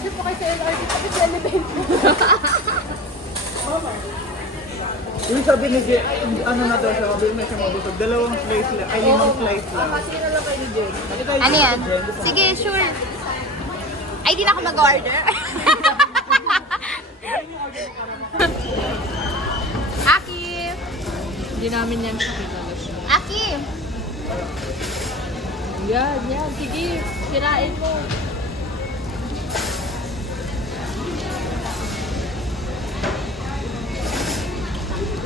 Kasi po kayo sa LRT, kasi sa elevator. Yung sabi ni Jay, ano na daw siya, sabi mo siya mabusog. Dalawang slice lang, ay limang slice lang. Kasi na lang kayo ni Jen. Ano yan? Sige, sure. Ay, di na ako nag-order. Aki! Hindi namin yan nakita. Aki! Yan. Sige, sirain mo.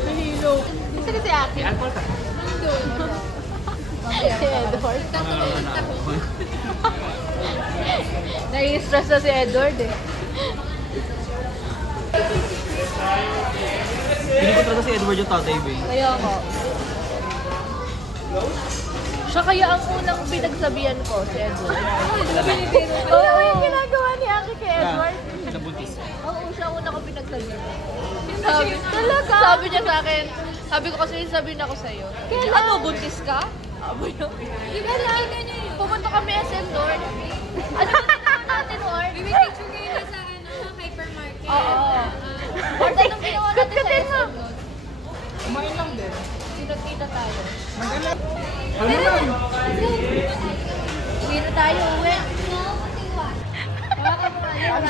Mahilo. Gusto ko si Aki. Si Edward. Nai-stress na si Edward eh. Hindi ko talaga si Edward yung tatay, babe. Kaya ako. Siya kaya ang unang pinagsabihan ko, si Edward. Oo, yung ginagawa ni Aki kay Edward. Sa buntis. Oo, siya ang una ko pinagsabihan. Sabi niya sa akin, sabi ko kasi sabihin ako sa'yo. Ano, buntis ka? Sabi niya. Pumunta kami SM North. Ano ba ginawa natin, Or? Bibig-picture kayo na sa hypermarket. Oo. Or anong ginawa natin sa SM North? Kumain lang din. Kita tayo. Ano lang? Uwi na tayo, uwi. Hawakan mo nga yun.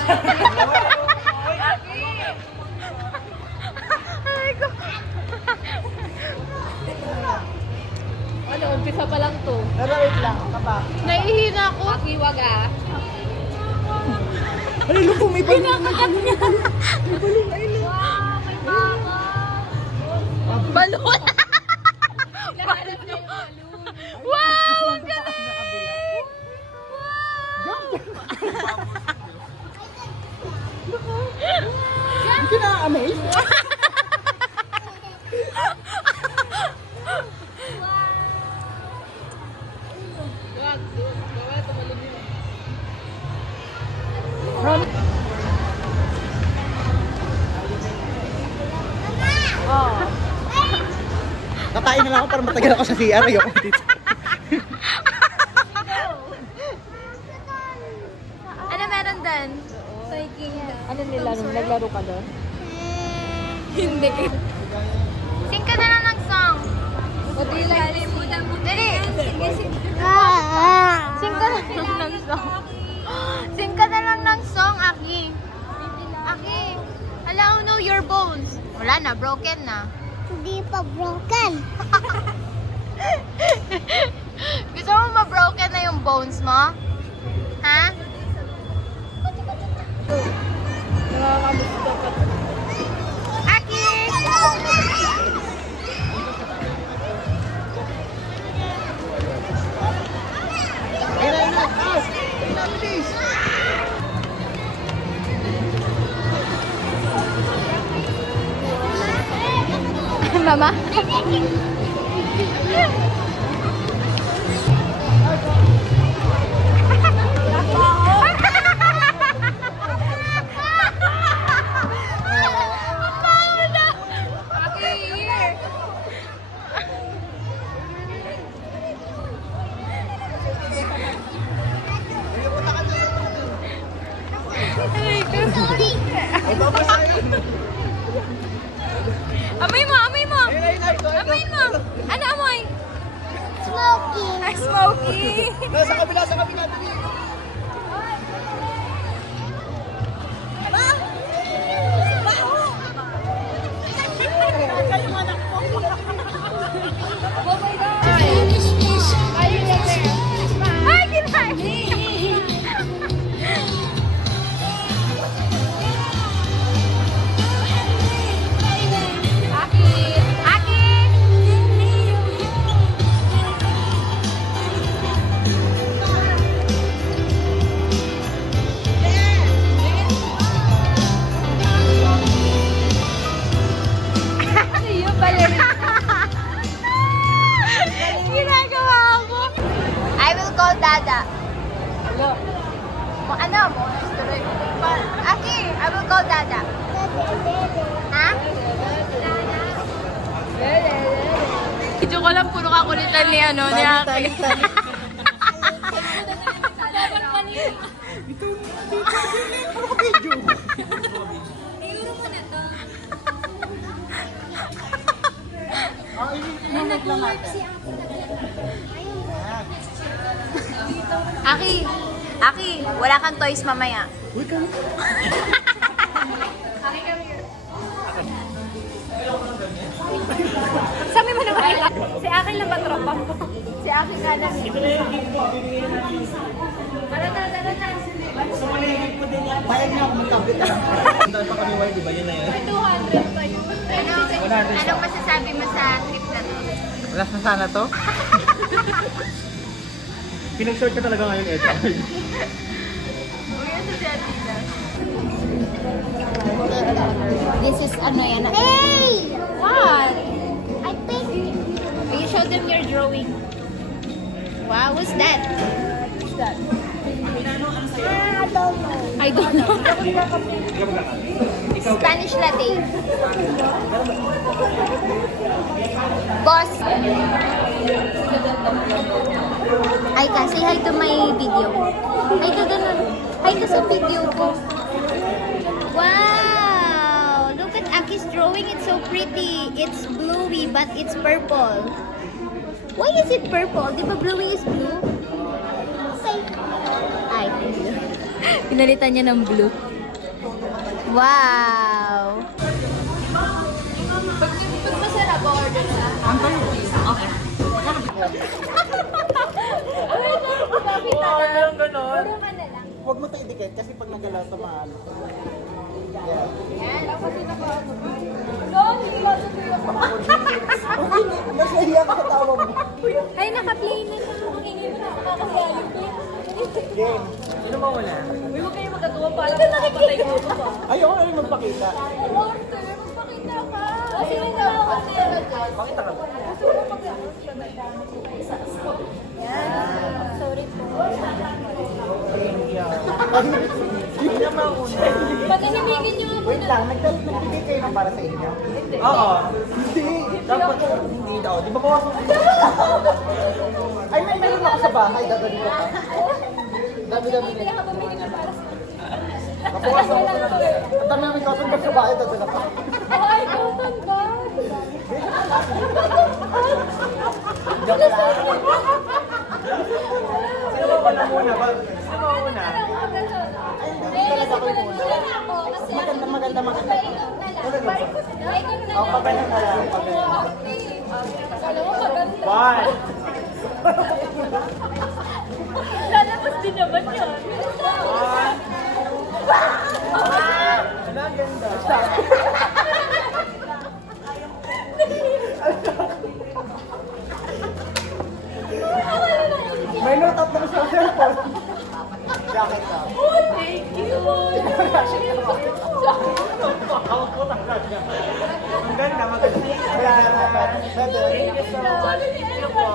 Ay ko. Ano, umpisa pa lang to. Pero wait lang, kapa. Naihina ako. Pakiwag ah. Ay, lupo, may balon. Pinakagat niya. Balon. Hinahanap niya yung balloon. Wow! Ang galing! Hindi na-amaze. Wag, gawa, tumalun yun. Kakain na lang ako para matagal ako sa CR. Ayoko dito. Ano meron din? Ano nila, naglaro ka doon? Hindi. Sing ka na lang ng song. What do you like to sing? Dali. Sing ka na lang ng song. Sing ka na lang ng song, Aki. Aki, allow know your bones. Wala na, broken na. Hindi pa broken. Gusto mo ma-broken na yung bones mo? Ha? Nakakamusta pa. Aki! Mama? Amoy mo, amoy mo! Amoy mo! Ano amoy? Smoking. Ay, smoky! Sa kabila, sa kabila. Ay, kinain! Aki! Ano yun, ballerina? Ginagawa mo. I will call Dada. Hello. Ano mo? Tuloy mo. Aki, I will call Dada. Ha? Video ko lang puro kakulitan ni ano ni Aki. Dapat kanina. naka-video. Euro mo na to. Inunod lang natin. Aki, wala kang toys mamaya. Uy, kami. Sabi mo naman, si akin lang ba tropa mo? Si Aki ka lang. Bayad niya ako magkabit. Dahil pa kami wire, di ba? Yun na yun. 200 pa yun. Anong masasabi mo sa trip na to? Last na sana to? Pinag-short ka talaga ngayon, Edward. This is ano yan? Hey! What? I think You show them your drawing. Wow, what's that? I don't know. I don't know. Spanish latte. Boss. Ay ka, say hi to my video. Hi ka ganun. Hi ka sa video ko. Wow! Look at Aki's drawing. It's so pretty. It's bluey, but it's purple. Why is it purple? Di ba bluey is blue? Ay, pinalitan niya ng blue. Wow! Pag masarap, order na. Okay. Oo, meron ganon. Huwag mo ito idikit kasi pag nagalaw ito maano. Yan, ako din ako. Doon, hindi ba ito Okay, nasa ka sa tawa mo. Ay, naka-play na sa mga ingin na nakakasali ko. Game. Sino ba wala? Uy, huwag kayo magkatuwa para nakapatay ko ito pa. Ayoko na rin magpakita. Order, magpakita ka. Kasi may nakakasali na dyan. Pakita ka ba? Gusto mo mag-upload ka na yan. Yan. Sorry po. Hindi na mauna. Patahimigin niyo ako Wait lang, nagbibigay kayo ng para sa inyo? Oo. Hindi. Dapat hindi daw. Di ba bawasan ko? Ay, meron ako sa bahay. Dadali ko pa. Dami-dami na. Kaya ka bumili ng para sa Nabawasan ko na. Ang dami namin kasunod sa bahay. Dadala pa. Ay, Cotton Bud! Joke lang. Sino ba wala muna? Sino ba una? Ay, hindi talaga ko yung una. Maganda. Oh, paganda na lang. One. Lalabas din naman yun. One. Ano ang ganda? May note up naman sa cellphone. Jacket ka. Oh, thank you! Hawak ko talaga. Ang ganda, maganda. Pwede. Thank you so much.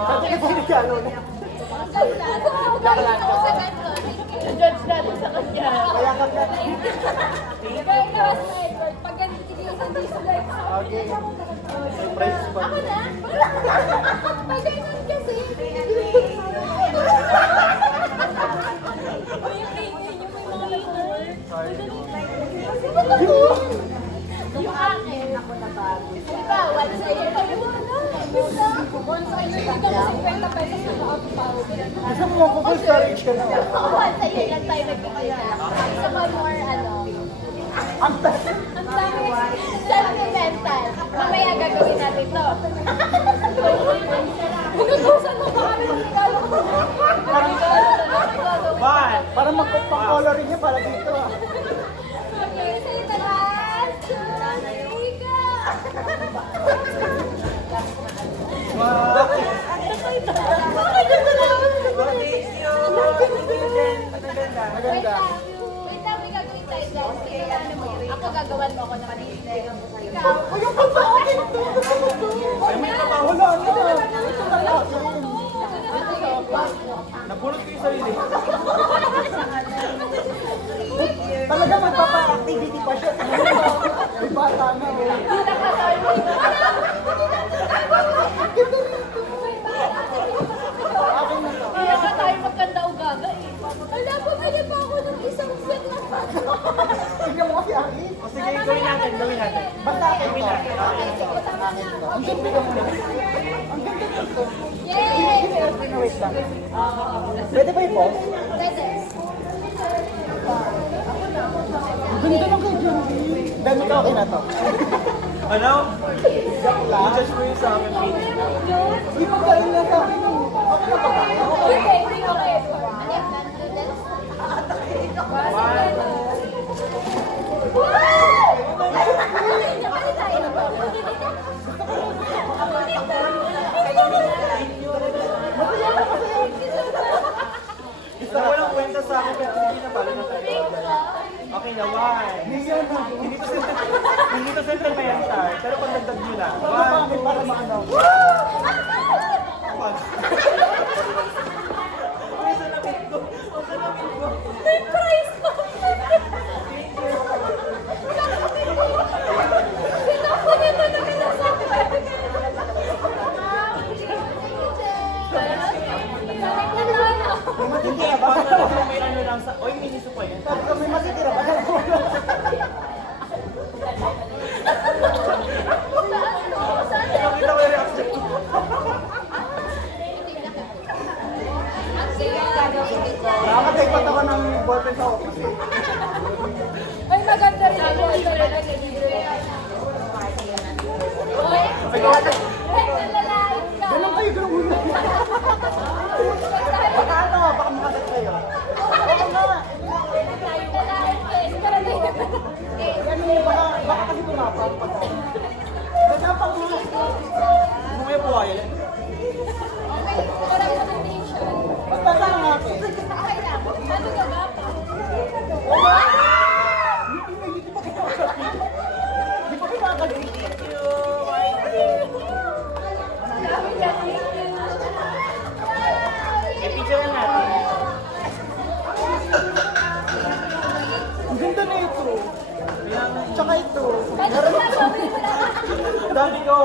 Pwede ka sinikalo na. Judge natin sa kanya. Kaya ka na. Diba ikaw, Sniper? Pag ganito yung sa dislike sa Okay. Surprise pa. ako na? Pag ganun kasi. Yung akin, ako na bago. Diba, once a year. Once a year, ito mo 50 pesos na makapapaw. Gusto mo ko full storage ka na. Once a year lang tayo nagkikita. Isa pa more, Ang taas. ang dami sentimental. Mamaya gagawin natin to. Pinutusan mo pa kami ng regalo ko. One. Para magpapakolorin niya para dito. Okay, sa'yo na lang. Ika! Wow. Wait Maganda. lang. Wait lang, may gagawin tayo dyan. Sige, ano mo. Ako gagawan mo ako ng kanilin. Ikaw. Yung pagkain. Wala na. Ito na lang. Napulot ko yung sarili. Talaga magpapa-activity pa siya. May bata na. Kaya ka tayo magkanda o gaga eh. Alam ko, pwede pa ako ng isang set na Tignan mo kasi Aki. O sige, gawin natin. Basta akin to. Akin to. Ang ganda ka muna. Ang ganda to. Yay! Wait lang. Pwede ba i-pause? Ang ganda ng kay Joey. Dami ka okay na to. Ano? Joke lang. Just for you sa akin, please. Uy, pagkain na sa akin. Okay na ba tayo? Gusto ko lang kwenta sa akin pero hindi na pala na tayo. Okay na, one. Hindi to sentimental, pero pag nagdag nyo lang. One, two, para maano. Ay, sanapit ko. May prize ko! Sinakunin mo na kinasabi. May matitira ba? May ano lang sa... Oy, miniso pa yan. Sabi ko, may matitira ba? Nakita ko yung reaction. Nakakatagpat ako ng ballpen sa office eh. Ay, maganda rin ako. Ay, gawa na. Nalalain ka. Ganun kayo, ganun muna. Baka ano, baka makagat kayo. Oo nga. Ganun, baka kasi tumapang pa to. Nagapang mo. Ano kayo po kaya yan? Basta lang ang akin. Oo nga. Hindi pa kinakagat. Hindi pa kinakagat. I-picture natin. Ang ganda na ito. Tsaka ito. Dami ko.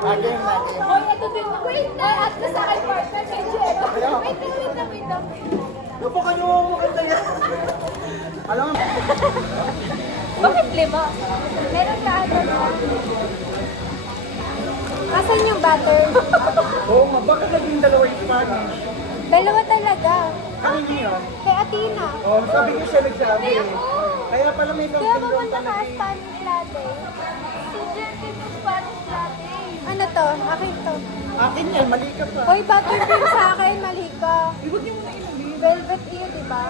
Game na, game. Hoy, ito din. Wait na. At na sa akin partner kay Jero. Wait na. Kapag ano, maganda yan. Alam mo, Bakit lima? Meron ka ano na. Asan yung butter? oo nga, bakit naging dalawa yung Spanish? Dalawa talaga. Kanino yun? Kay Athena. Oh, sabi ko siya nagsabi eh. Kaya pala may Kaya kampiyon pumunta doon ka talaga. Spanish latte. Si Jen din yung Spanish latte. Ano to? Akin to. Akin yan, mali ka pa. Hoy, butter cream sa akin. Mali ka. Ibig niyo muna inumin. Velvet iyo, di ba?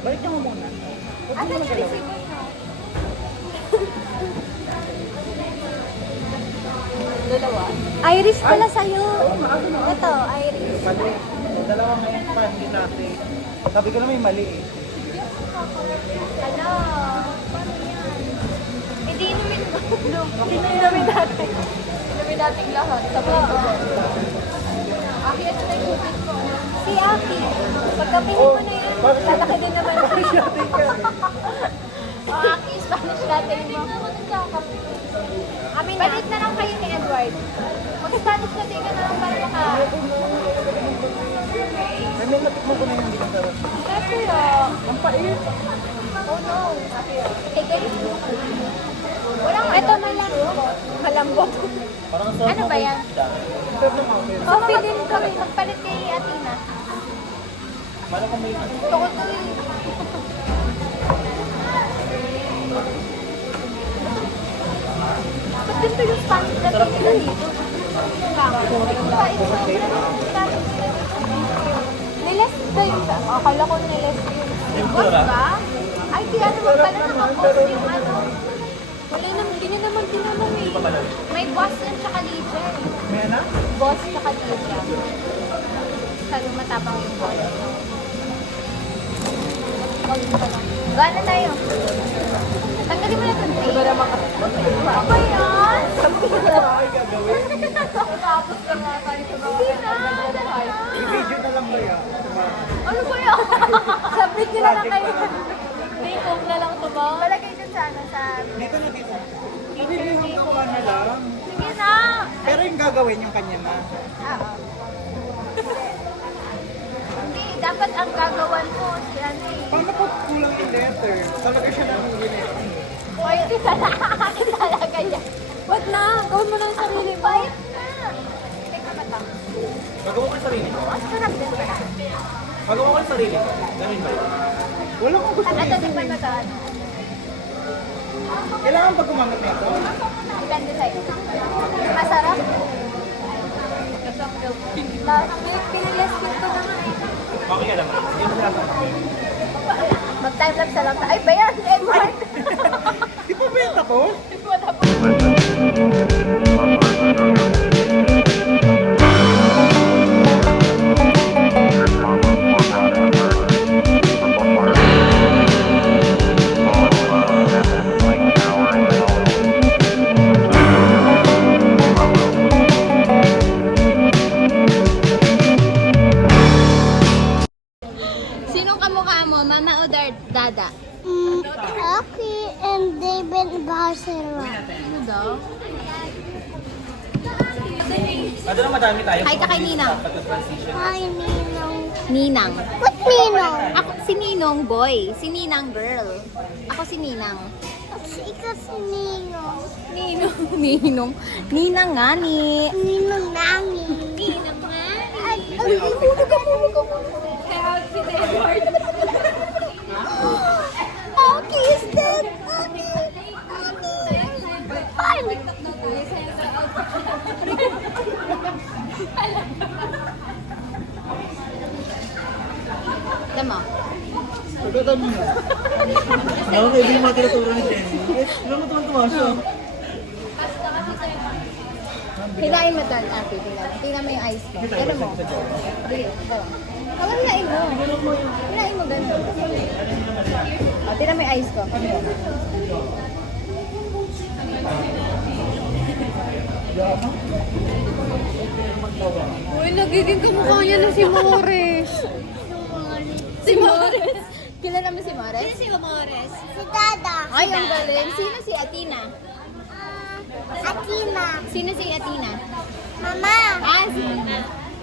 Balik niyo mo muna. Huwag Asan niyo yung magalaw. resibo niyo? Dalawa? Iris pala sa'yo. Ito, Iris. Mali. Dalawa ngayon pa, hindi natin. Sabi ko na may mali eh. Ano? Paano yan? Hindi inumin mo. Inumin natin. Inumin natin lahat. Sabay ko. Aki, ito na yung gupit ko. Si Aki. Pagkapinin mo na yun, lalaki din naman. Aki, Spanish latte mo. Amin na. Balik na lang kayo ni Edward. Mag-Spanish latte ka na lang para maka... May natikman ko na yung hindi sarap. Siyempre ah. Ang pait. Oh no. Okay guys. Walang ito malambot. Malambot. Parang ang sarap Ano ba yan? Sarap ng mountain. Coffee din kami. Magpalit kay Athena. Parang kung may... Gusto ko to eh. Ba't gusto yung Spanish latte nila dito? Niles ba yung... Akala ko niles yung... Boss ba? Ay, di ano ba pala nakapost yung ano? Wala naman, hindi niya naman tinanong eh. May boss yan tsaka leader. May anak? Boss tsaka leader. Sabi matapang yung boss. Gana tayo. Tanggalin mo na ito. Ano ba yan? Ay, gagawin. Tapos ka nga tayo sa mga I-video na lang ba yan? Ano ba yan? Sabit nyo na lang kayo. Take-home na lang ito ba? Malagay dyan sa ano, sa... Dito na dito. Ibibigyan ko na lang. Sige na! Pero yung gagawin yung kanya na. Oo. Hindi, dapat ang gagawan mo si ano eh. Paano po kulang yung letter? Talaga siya namili letter. Oy, akin talaga yan. Wag na, gawin mo na yung sarili mo. Bayad na. Teka ba ito? Magawa ko yung sarili ko. Ang sarap din pala. Magawa ko yung sarili ko. Gamin ba yun? Wala kong gusto Ito, nito. di ba ito? Kailangan ba gumamit nito? Depende sa'yo. Masarap. Pinag-less ko na nga eh. Bakit ka naman? Hindi mo sinasabi. Mag-timelapse na lang tayo. Ay, bayan! Edward! Di ba benta ko? Sino kamukha mo? Mama o Dada? Aki and David Barcelona. Ano daw? Ano na madami tayo? Hi ka kay Ninang. Pag-transition. Hi, Ninong. Ninang. What Ninong? Ako si Ninong boy. Si Ninang girl. Ako si Ninang. Ikaw si Ninong. Ninong. Ninang nga ni. Ninong nani. Ninang nga. Ay, hulog ka muna. Aki is dead. Aki. Ay! Tama. Pagkatan mo na. Ako kayo yung mga tinuturo ni Jenny. Alam mo tuwan-tuwa siya. Hilain mo tal, ate. Tingnan mo yung eyes ko. Tignan mo. Dito. Huwag hilain mo. Hilain mo ganun. O, tingnan mo yung eyes ko. Ano yun? Uy, nagiging kamukha niya na si Morris. Si Mores. Kilala mo si Mores? Si Morris. Si Dada. Ay, ang galing. Sino si Atina? Atina. Sino si Atina? Mama. Ah, si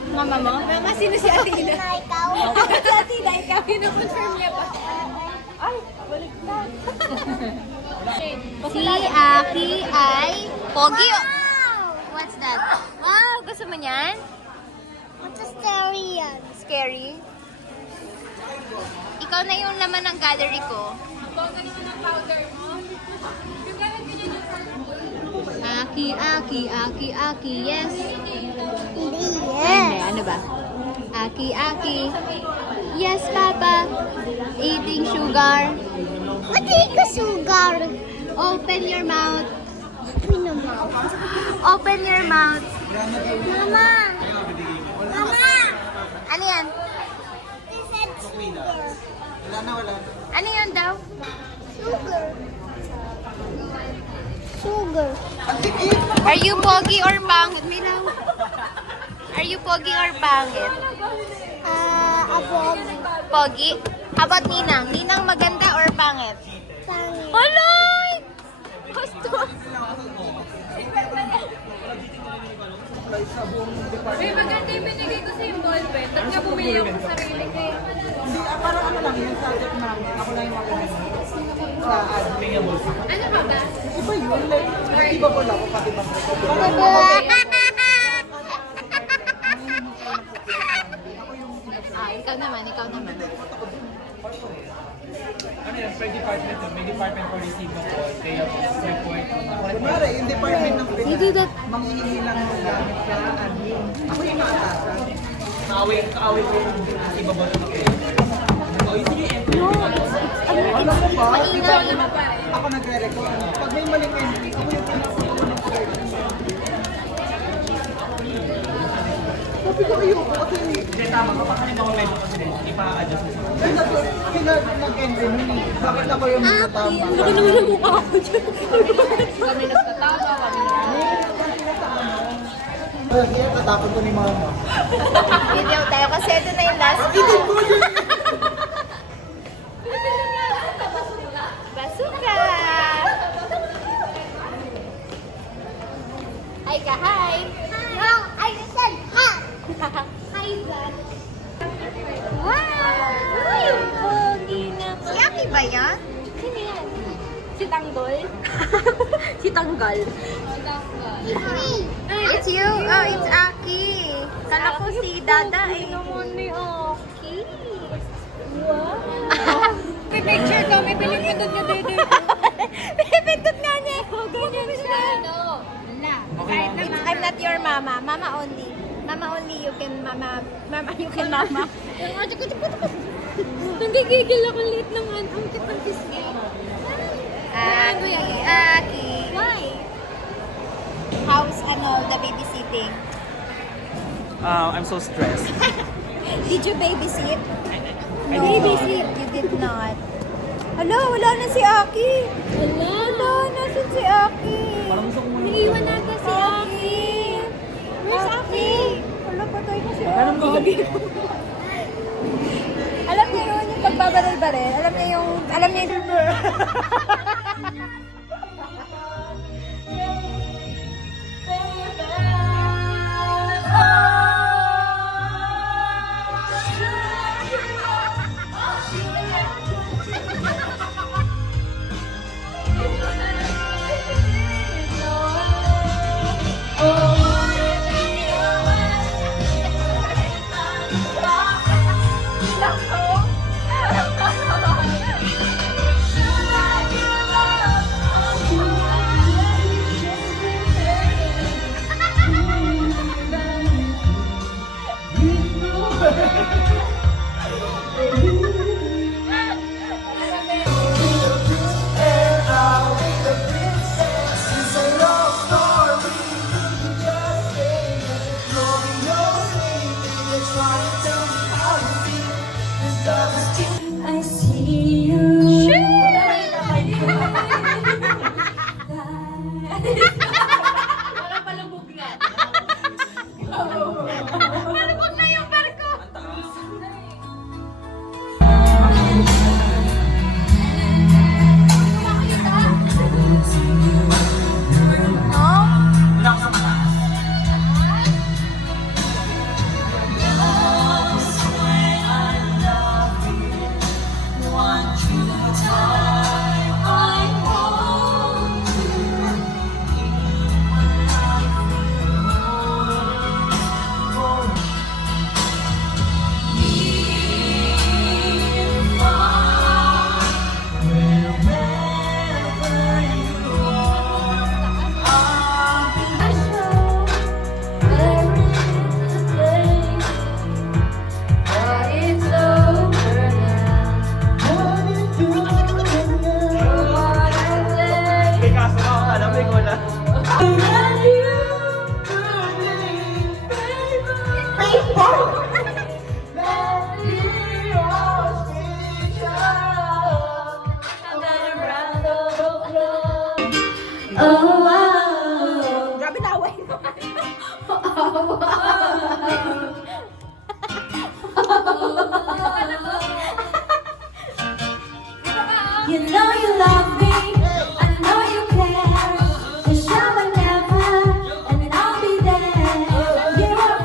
Mama mo? Mama, sino si Atina? Na ikaw. Si Atina, ikaw, kino-confirm niya pa. Si Aki ay Pogi. What's that? Wow, gusto mo niyan? What's a stereo? Scary. Ikaw na yung laman ng gallery ko. Aki, Aki, Aki, Aki, yes. Hindi Ay, yes. ano ba? Aki, Aki. Yes, Papa. Eating sugar. What is the sugar? Open your mouth. Pinamaw. Open your mouth. Mama. Mama. Ano yan? He said sugar. Wala na, wala na. Ano yan daw? Sugar. Sugar. Are you pogi or pangit? Milaw. Are you pogi or pangit? Abog. Pogi? How about Ninang? Ninang maganda or pangit? Pangit. Aloy! Gusto. Uy, maganda yung binigay ko sa yung ballpen. Ba't ka bumili ako sa sarili ko eh? Hindi, parang ano lang yung subject namin. Ako lang yung magaling. Sa admin yung boss. Ano ba ba? Iba yun, like, iba ko lang ako pati bang Ah, ikaw naman, ikaw naman. Ano yan, per department to. May department for receiving call, kaya report. Kunwari, yung department ng You do that. manghihingi lang ng gamit sa admin. Ako yung maatasan. Kaaway ko yung iba ba na kayo. O, yun yung entry. Alam mo ba, di ba, ako nagre-record. Pag may maling entry, ako yung pinakaunang person. Sabi ko ayoko kasi Hindi, tama. Kapag halimbawa medyo confidential, hindi pa-adjust mo sa nag-entry nun eh. Bakit ako yung natama? Laki naman ang mukha ko dyan. Kami nagtatawa, kami Kaya tatapon ko ni mama. Video tayo kasi ito na yung last video. Basuka! Hi ka, hi! No, I said hot. Hi, Dad. Wow! ba yan? Sino yan? Si Tanggol? Si Tanggal. It's me. It's you? Oh, it's Aki. Kala ko si Dada eh. naman ni Aki. Picture ko, may pinipindot niya dito. Pinipindot nga niya. Ganyan siya. I'm not your mama. Mama only. Mama only. You can mama. Mama, you can mama. Nanggigigil ako late naman. Ang kitang kisgi. Aki. Aki. Why? How's the babysitting? I'm so stressed. Did you babysit? I No, did babysit. You did not. Hala, wala na si Aki. Wala, nasan si Aki? Naiiwan natin si Aki. Where's Aki? Wala, patay ko si Aki. Alam niyo yun, yung pagbabaril-baril. Alam niyo yung... Grabe naway. You know you love me, I know you care. Just show whenever, and then I'll be there. You are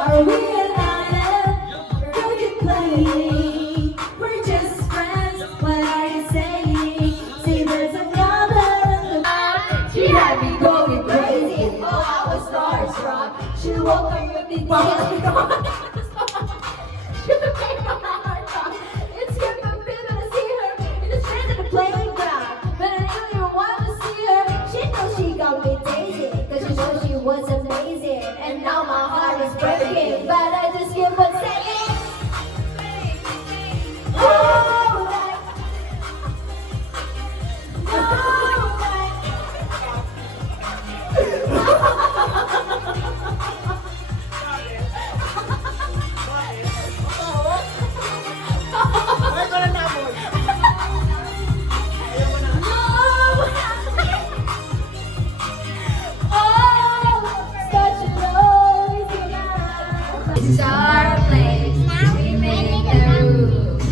Are we united? Do you play? We're just friends. What are you saying? See, there's another. She had me going crazy. Oh, I was starstruck. She woke up with me dancing. She made my heart stop. It's him and me when I see her in the streets of the playground. But I didn't even want to see her. She knows she got me daisy, 'cause she knows she was amazing. And now my heart is breaking, but I just keep on saying, oh, like, This is our place. We make the rules.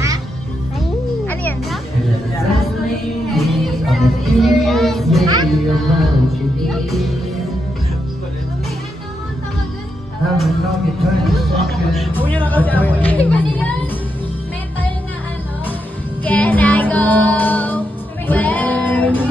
Ano yan? Kuya na kasi ako eh. Ano yan? Metal na ano? Can I go where you go?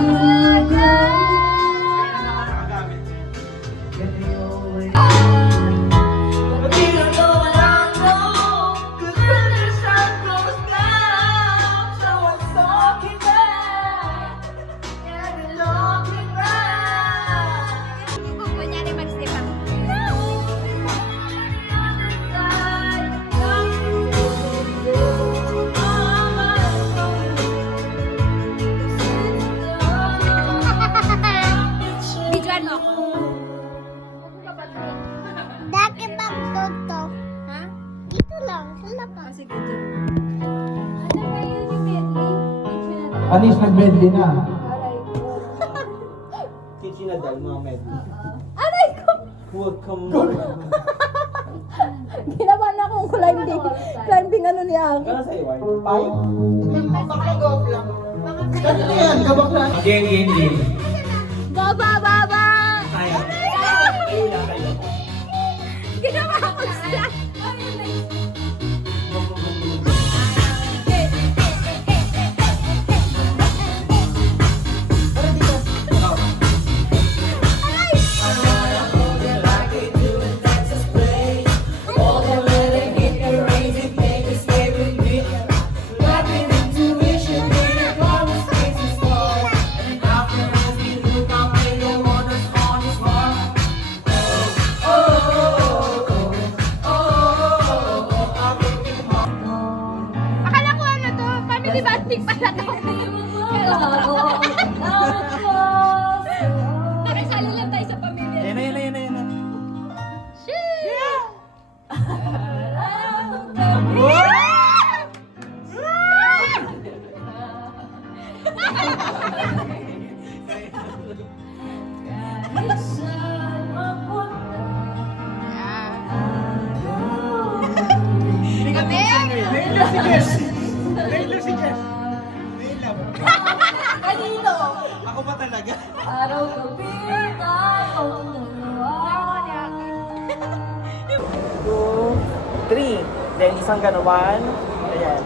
Kunyari mag-step ako. Bidyan mo ako. Dati bang toto? Ha? Dito lang, sa labas. Sige, dyan. Ano ba yun yung medley? Anis, nag-medley na. Kitchinadal, mga medley. Aray ko! Welcome. Ginawa na akong climbing ano ni Ang. Kaya sa'yo, Wine? Five? Makakagawap lang. Ganun yan, gabak lang. Again. Baba, baba! Kaya. Ginawa ako sila. Akala ko ano to? Family bonding pala to. Nakasali lang tayo sa pamilya. Yan na. Nailo si Jess. Nailo. Kanino? Ako pa talaga. Araw gabi tayong dalawa. 2, 3. Then isang ganawan. Ayan.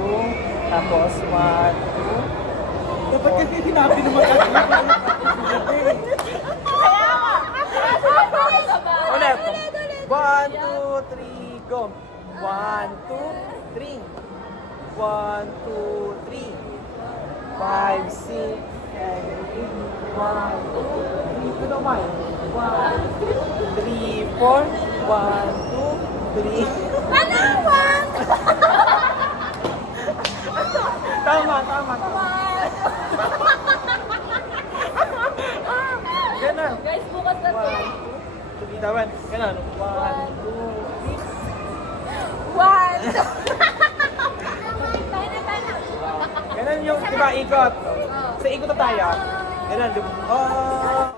2. Tapos 1, 2. Dapat kasi sinabi naman kasi. Ulit. 1, 2, 3, go. 1, 2, 3. 1, 2, 3. 5, 6, 7, 8. 1, 2, 3. Ito naman. 1, 3, 4. 1, 2, 3. Tama. Ganun. Guys, bukas na to. 1, 2, 3. Tama. Ganun. 1, 2, 3. Ganun yung, di ba, ikot. Sa ikot na tayo. Ganun. Oh.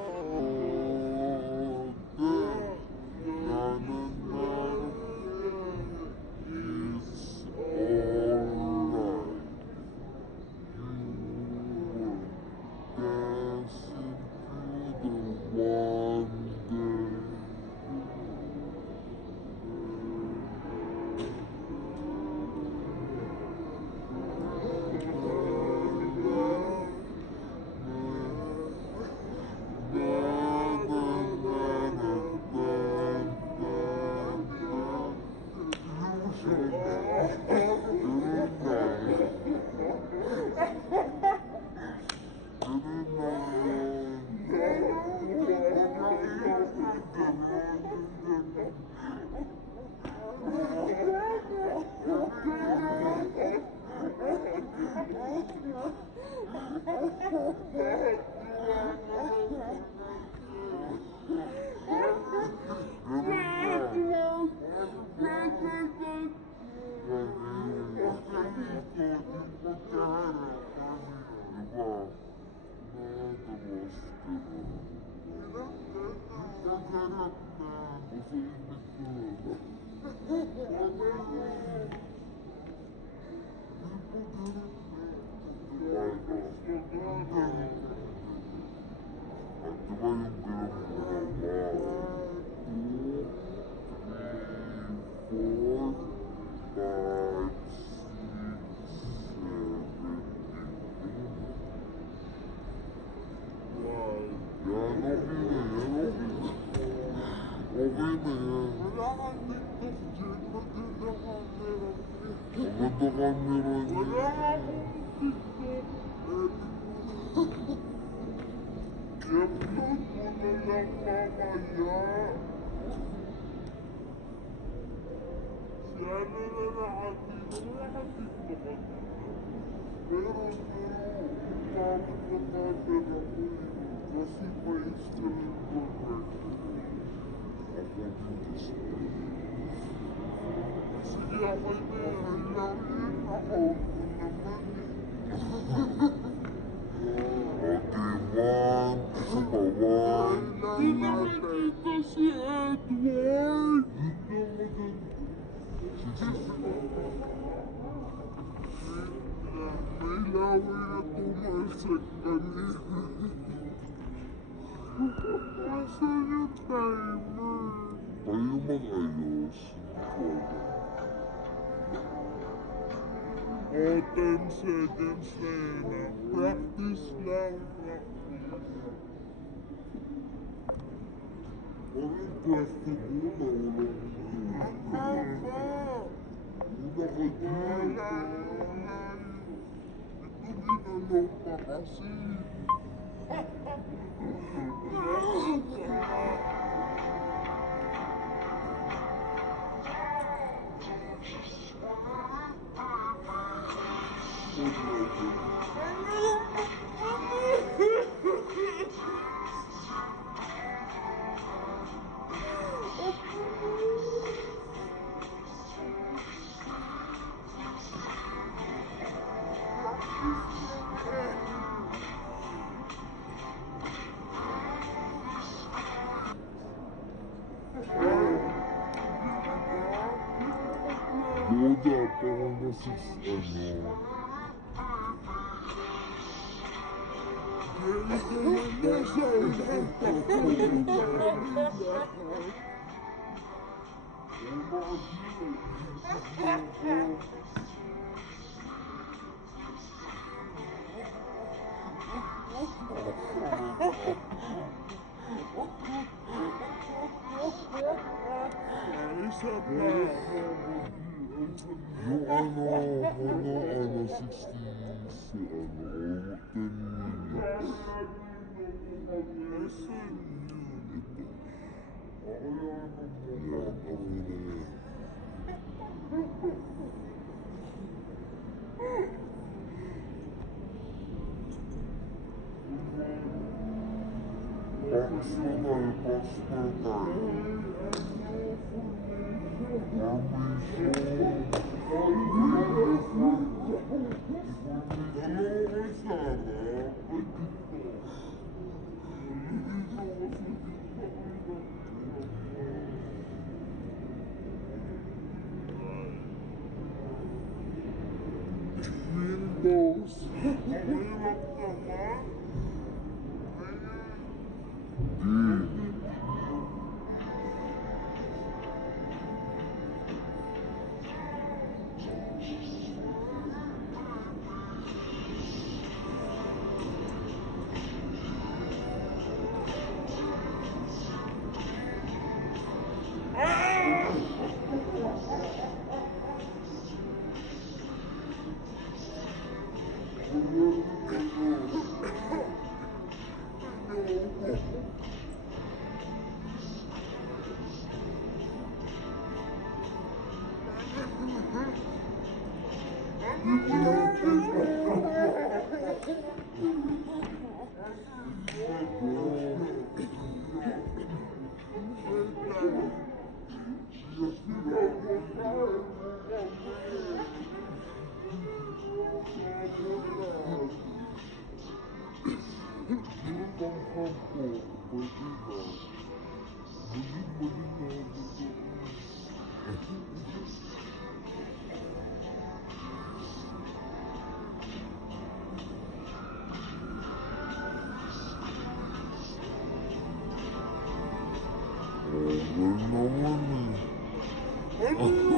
Ano naman eh.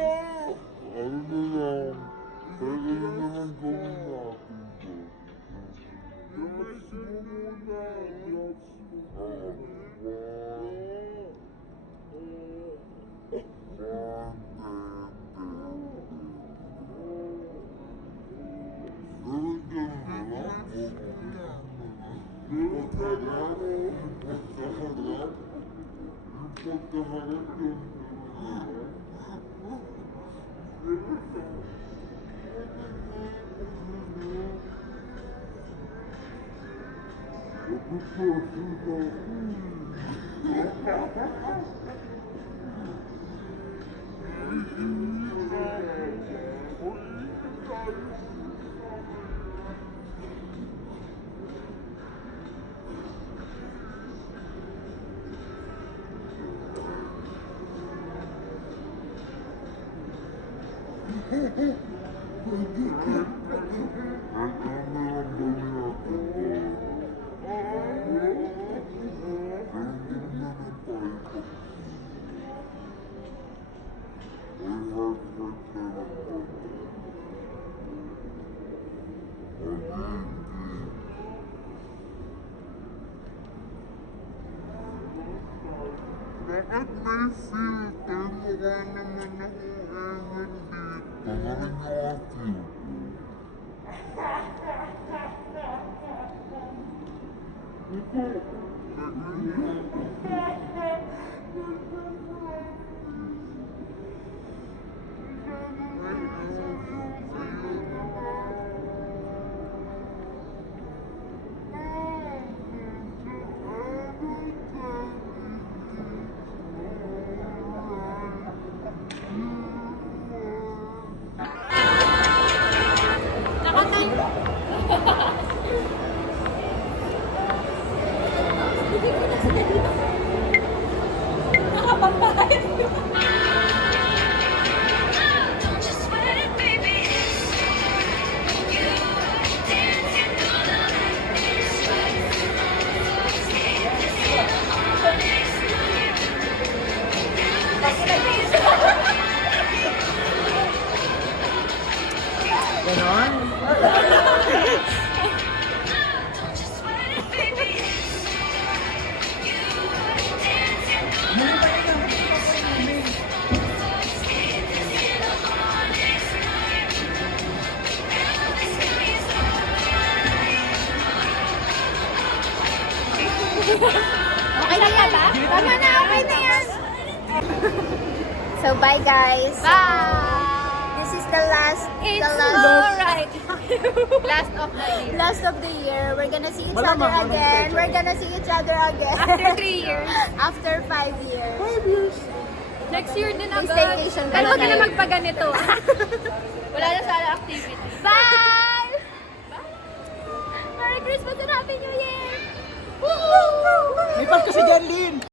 na. Bakit may filter? Mukha naman ako ewan dito. Nakanyaki. Ganon? Okay na ba? Tama na, okay na yan. So, bye guys. Bye! This is the last, It's the last, alright. Last of the year. last of the year. We're gonna see each Malamang, other walang again. pressure. We're gonna see each other again. After 3 years. After 5 years. Next year din May agad. staycation Pero huwag tayo. na magpaganito. Wala na sana activity. Bye! Merry Christmas and Happy New Year! May pas kasi dyan, Lin!